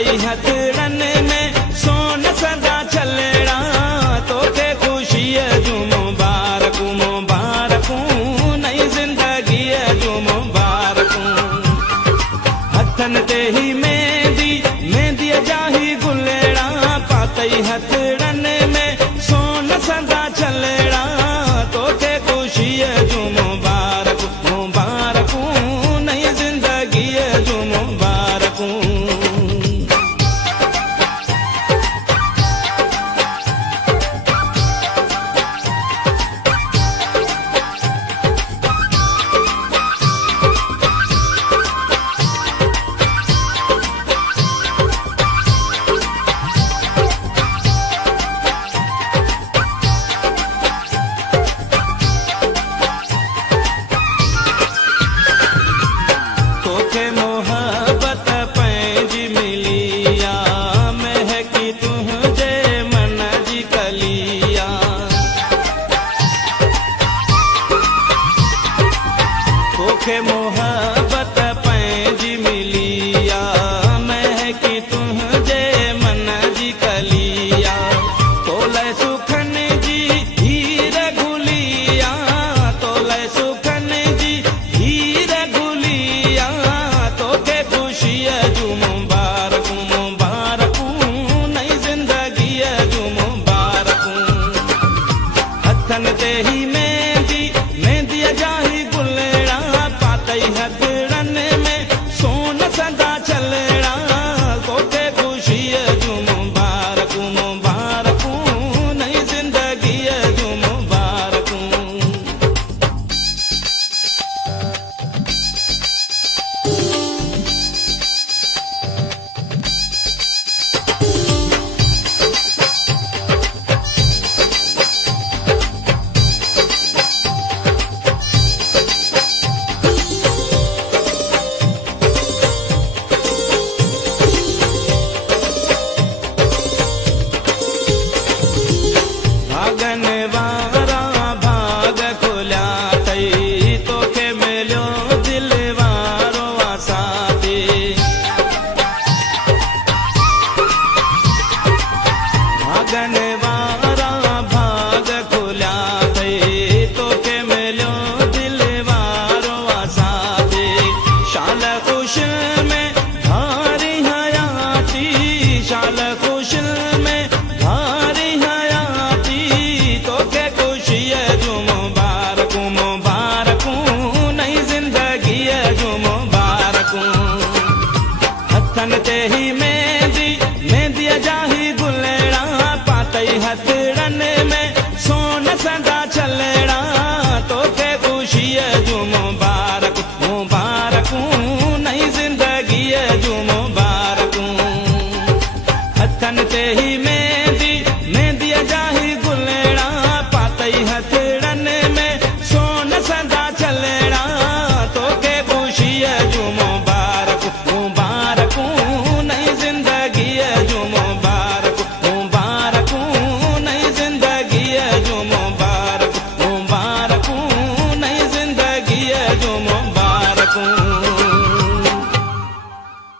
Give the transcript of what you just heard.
पातई हथड़न में सोन सदा चलड़ा तोखे खुशी जू मुबारकू मुबारकू नई जिंदगी जू मुबारकू हथन ते ही मेहंदी मेहंदी जाही गुलेड़ा पातई हथड़न में सोन सदा चलड़ा तोखे खुशी जू मुबारकू मुबारकू नई जिंदगी जू मुबारकू। तोखे मोहब्बत पैंजी मिलिया महकी तुझे मन जी कलिया तोखे मोहब्बत पैंजी मिलिया महकी तुझे मन जी कलिया तोले सुखन जी हीर गुलिया तोले सुखन जी हीर गुलिया तोखे खुशी जू मुबारकू मुबारकू नई जिंदगी जू मुबारकू हथन ते ही मेहंदी मेहंदी जाही गुलेड़ा पातई हथड़न में सोन सदा चलड़ा तोखे खुशी जू मुबारकू मुबारकू नई जिंदगी जू मुबारकू। भागन वारा भाग खुल्या थई तोखे मिलियो दिल वारो आसादी भागन वारा भाग खुल्या थई तोखे मिलियो दिल वारो आसादी शाल खुश में भारी हयाती शाल खुश में भारी हयाती तोखे खुशी जू मुबारकू मुबारकू नई जिंदगी जू मुबारकू हथन ते ही मेहंदी मेहंदी जाही गुलेड़ा पातई हथड़न में सोन सदा चलड़ा तोखे खुशी जू मुबारकू मुबारकू नई जिंदगी जू मुबारकू हथन ते ही मेहंदी मेहंदी जाही गुलेड़ा पातई हथड़न में सोन सदा चलड़ा तोखे खुशी जू मुबारकू मुबारकू नई जिंदगी जू मुबारकू मुबारकू नई जिंदगी जू मुबारकू मुबारकू नई जिंदगी जू मुबारकू।